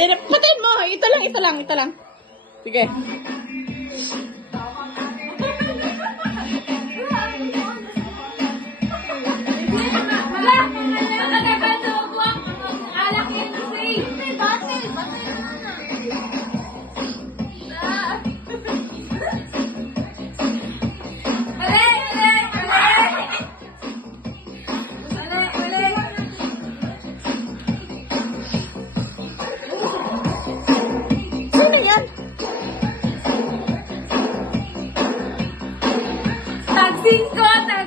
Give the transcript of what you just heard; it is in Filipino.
Ayan, patayin mo. Ito lang, ito lang, ito lang. Sige. Sino yan? Tagsing ko na!